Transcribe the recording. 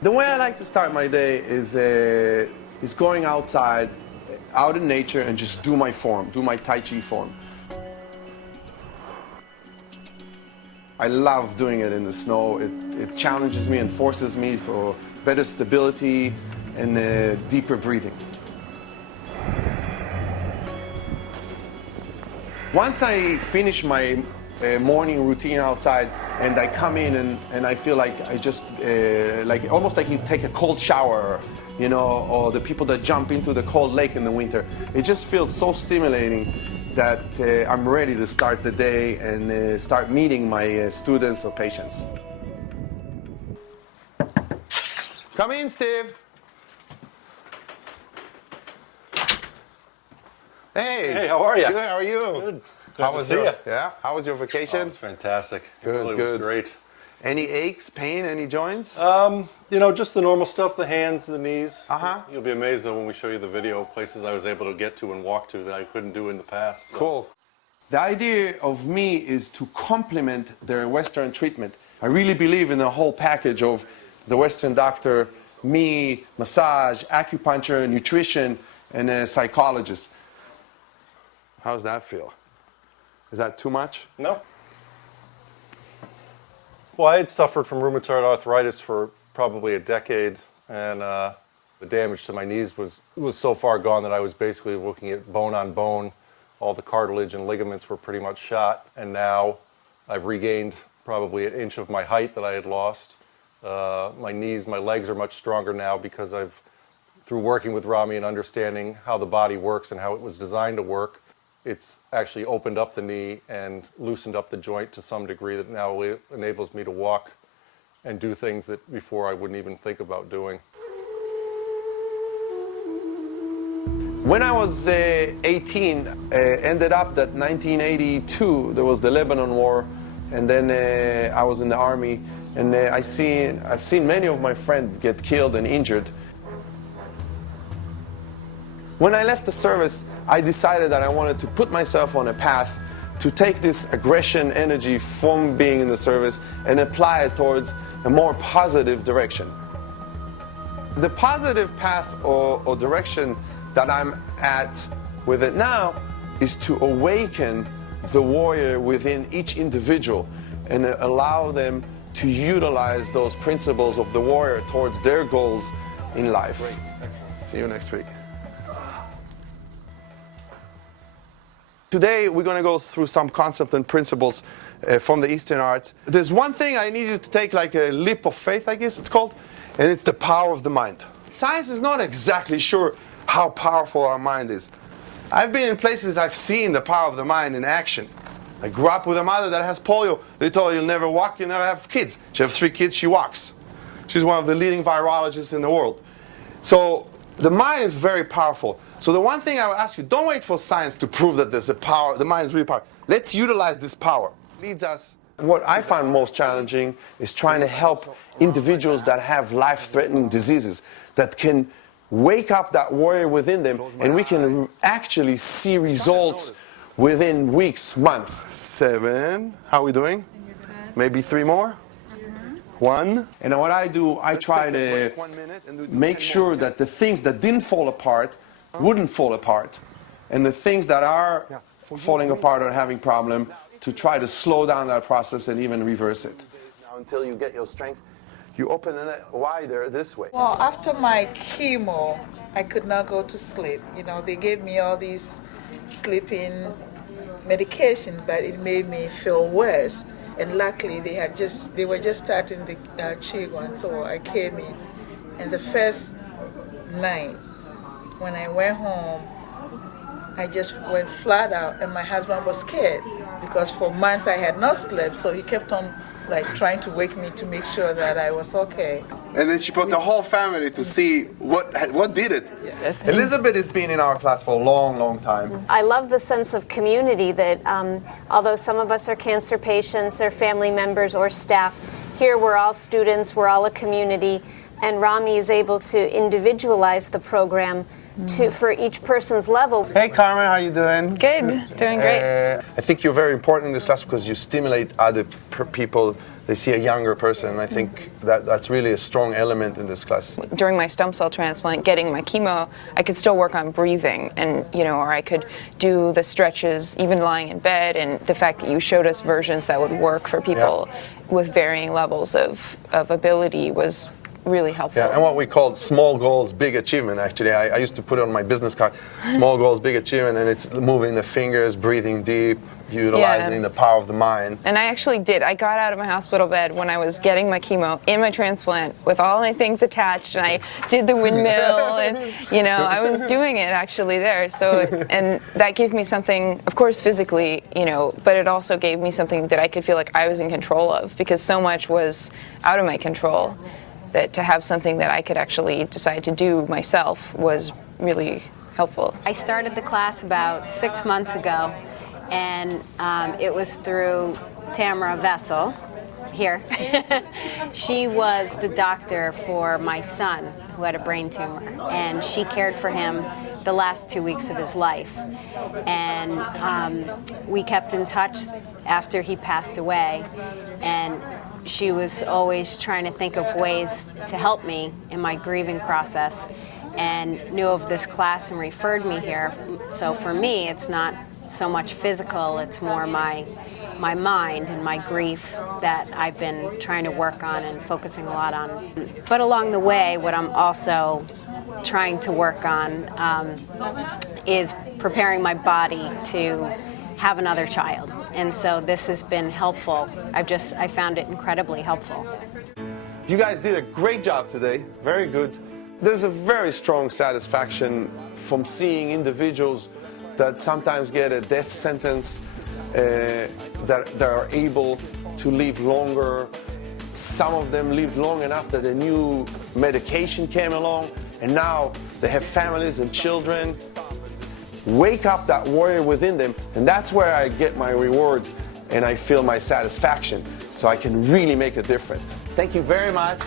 The way I like to start my day is going outside, out in nature, and just do my form, do my Tai Chi form. I love doing it in the snow. It challenges me and forces me for better stability and deeper breathing. Once I finish my morning routine outside and I come in and I feel like I just, almost like you take a cold shower, you know, or the people that jump into the cold lake in the winter. It just feels so stimulating that I'm ready to start the day and start meeting my students or patients. Come in, Steve. Hey. Hey, how are you? Good, how are you? Good. How was your, yeah? How was your vacation? Oh, it was fantastic. Good, It was great. Any aches, pain, any joints? You know, just the normal stuff, the hands, the knees. Uh-huh. You'll be amazed though when we show you the video, places I was able to get to and walk to that I couldn't do in the past. So. Cool. The idea of me is to complement their Western treatment. I really believe in the whole package of the Western doctor, me, massage, acupuncture, nutrition, and a psychologist. How's that feel? Is that too much? No. Well, I had suffered from rheumatoid arthritis for probably a decade, and the damage to my knees was so far gone that I was basically looking at bone on bone. All the cartilage and ligaments were pretty much shot, and now I've regained probably an inch of my height that I had lost. My knees, my legs are much stronger now because through working with Rami and understanding how the body works and how it was designed to work, it's actually opened up the knee and loosened up the joint to some degree that now enables me to walk and do things that before I wouldn't even think about doing. When I was 18, ended up that 1982, there was the Lebanon War, and then I was in the army, and I've seen many of my friends get killed and injured. When I left the service, I decided that I wanted to put myself on a path to take this aggression energy from being in the service and apply it towards a more positive direction. The positive path or direction that I'm at with it now is to awaken the warrior within each individual and allow them to utilize those principles of the warrior towards their goals in life. Great. Excellent. See you next week. Today we're going to go through some concepts and principles from the Eastern arts. There's one thing I need you to take like a leap of faith, I guess it's called, and it's the power of the mind. Science is not exactly sure how powerful our mind is. I've been in places I've seen the power of the mind in action. I grew up with a mother that has polio. They told her you'll never walk, you'll never have kids. She has 3 kids, she walks. She's one of the leading virologists in the world. So the mind is very powerful. So the one thing I will ask you, don't wait for science to prove that there's a power, the mind is really powerful. Let's utilize this power. Leads us. What I find most challenging is trying to help individuals that have life-threatening diseases, that can wake up that warrior within them, and we can actually see results within weeks, months. 7, how are we doing? Maybe 3 more? 1. And what I do, I try to make sure that the things that didn't fall apart wouldn't fall apart, and the things that are falling apart or having problem, to try to slow down that process and even reverse it. Now, until you get your strength, you open it wider this way. Well, after my chemo, I could not go to sleep. You know, they gave me all these sleeping medication, but it made me feel worse. And luckily, they were just starting the Qigong, so I came in. And the first night, when I went home, I just went flat out, and my husband was scared because for months I had not slept, so he kept on trying to wake me to make sure that I was okay. And then she brought the whole family to see what did it. Yeah. Elizabeth has been in our class for a long, long time. I love the sense of community that although some of us are cancer patients or family members or staff, here we're all students, we're all a community, and Rami is able to individualize the program for each person's level. Hey Carmen, how you doing? Good, doing great. I think you're very important in this class because you stimulate other people they see a younger person. And I think that's really a strong element in this class. During my stem cell transplant, getting my chemo, I could still work on breathing, and or I could do the stretches even lying in bed. And the fact that you showed us versions that would work for people with varying levels of ability was really helpful. Yeah, and what we called small goals, big achievement, actually. I used to put it on my business card, small goals, big achievement, and it's moving the fingers, breathing deep, utilizing the power of the mind. And I actually did. I got out of my hospital bed when I was getting my chemo in my transplant with all my things attached, and I did the windmill, and I was doing it actually there. So, and that gave me something, of course, physically, but it also gave me something that I could feel like I was in control of, because so much was out of my control. That to have something that I could actually decide to do myself was really helpful. I started the class about 6 months ago, and it was through Tamara Vessel here. She was the doctor for my son who had a brain tumor, and she cared for him the last 2 weeks of his life. And we kept in touch after he passed away, and she was always trying to think of ways to help me in my grieving process, and knew of this class and referred me here. So for me, it's not so much physical, it's more my mind and my grief that I've been trying to work on and focusing a lot on. But along the way, what I'm also trying to work on is preparing my body to have another child. And so this has been helpful. I found it incredibly helpful. You guys did a great job today, very good. There's a very strong satisfaction from seeing individuals that sometimes get a death sentence, that are able to live longer. Some of them lived long enough that a new medication came along, and now they have families and children. Wake up that warrior within them, and that's where I get my reward and I feel my satisfaction, so I can really make a difference. Thank you very much.